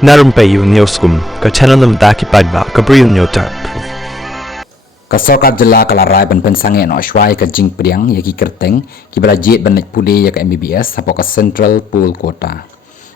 Na Rympei U ka channel nabynta paidbah ka Bri U Hynñiewtrep. Sorkar jylla kalarai ban pynsangeh no shwa ka jingpriang ya kyrteng kibala jied ban pule ya ka MBBS hapo ka central pool kota.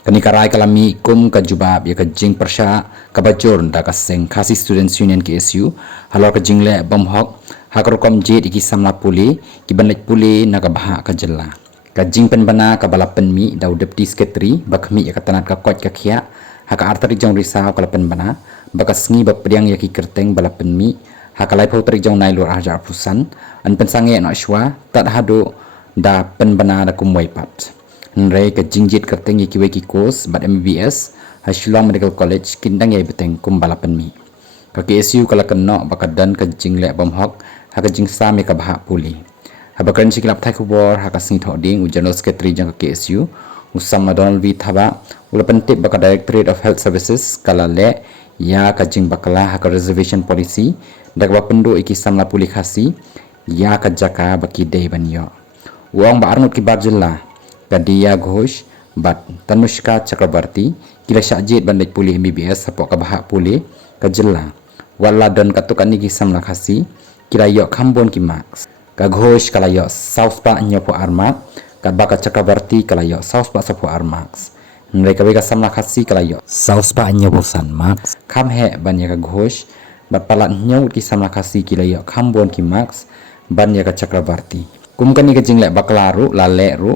Kani karai kalami kum ka jubab ya ka jing persha ka bajur da ka seng Khasi Students Union KSU halor ka jingle bomhok hakar kom jied iki samla pule kiban pule na ka baha ka jylla. Ka jing penbana ka balapen mi da deputy secretary bakmi ya ka tanat ka kot ka khia haka artari jong risau kala penbana baka sngi bak priang ya kyrteng balapen mi hakalai pautri jong nai lur ajar pusan an pynsangeh no shwa tat hado da penbana da kumwai pat nrei ka jingjit kyrteng ki weki course bat MBBS Shillong Medical College kindang yai beteng kum balapen mi ka KSU kala kenno baka dan ka jingle bomhok haka jingsam ka baha puli habakan sikilap thai kubor haka sing thoding u general secretary jong ka KSU usam Donald V thaba ulapan tip baka Directorate of Health Services kala le ya ka jing bakala haka reservation policy dagwa pendo iki samla puli Khasi ya ka jaka baki dei banyo uang ba arnut ki jylla ka dia ghosh bat tanushka chakrabarti kila jied bandai puli MBBS hapo ka baha pule ka jylla wala don katukan ni ki samla Khasi kila yo khambon ki max ka ghosh kala yo south pa nyopo armak ka baka chakrabarti kala yo south pa sapo armax mereka bega samla Khasi kala yo south pa nyopo san max kham he banya ka ghosh bat palat nyaut ki samla Khasi kila yo khambon ki max banya ka chakrabarti kumkani ka jingle baklaru lale ru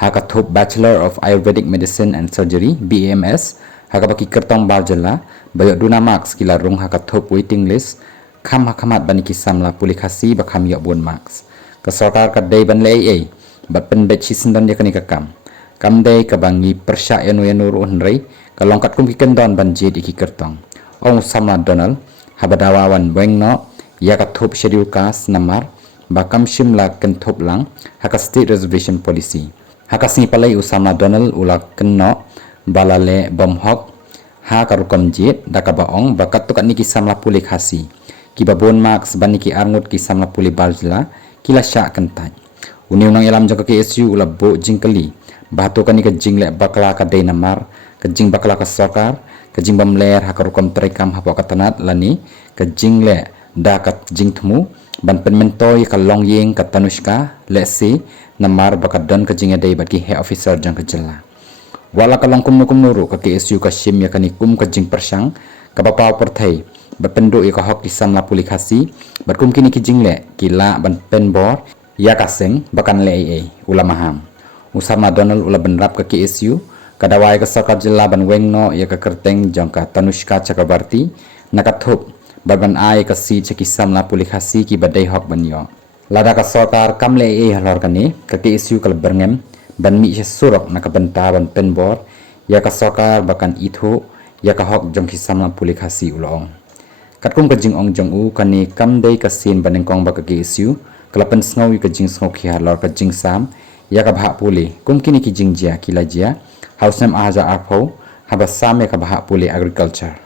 haka thop Bachelor of Ayurvedic Medicine and Surgery BAMS haka baki kyrtong bal jylla bayo duna max kila rung haka thop waiting list kham hakamat bani ki samla puli Khasi bakham yo bon max ka Sorkar ka dei ban le bat pendet chisendan ya kani ka kam dei ka bangi persya yanu ru nrei ka longkat kum ki kendon ban jied iki kyrtong ong samla Donald habadawawan bengno ya ka thop schedule kas namar bakam shimla ken thop lang haka state reservation policy haka sni palai usama Donald ula kenno balale bomhok ha ka rukam jied da ka baong bakat tukat niki samla puli Khasi kiba bon max baniki arngut ki samla puli baljla kila sya kentai uni unang elam jaka KSU ula bo jingkali bahatu kan ka jingle bakla ka dei namar ka jing bakla ka Sorkar ka jing bamler haka rukam trekam hapo ka tanat lani ka jingle da ka jingtmu ban penmentoy ka longyeng ka tanushka lesi namar bakadon ka jinga dei baki he officer jang ka jylla wala ka longkum nukum nuru ka KSU ka shim ya kanikum ka jing persang ka bapaw perthai bapendo ya ka hok kisam la puli Khasi batkum kini ki jingle kila ban penbor ya kaseng bakan le ulamaham usama Donald ula benrap ka KSU kadawai ka Sorkar jylla ban wengno ya ka kyrteng jong ka tanushka chakrabarti nakathop baban ai ka si chakisam la puli Khasi ki badai hok banyo lada ka Sorkar kam le halor kani ka KSU kal berngem ban mi surok nakabenta ban penbor ya ka Sorkar bakan itho ya ka hok jong kisam la puli Khasi ulong katkum ka jing ong jong u kani kam dei ka sin banengkong ba ka KSU kalapan sngawi ka jing sngaw ki halor ka jing sam ya ka baha pule kum kini ki jing jia kila jia hausnam aja arpho haba sam ya ka baha pule agriculture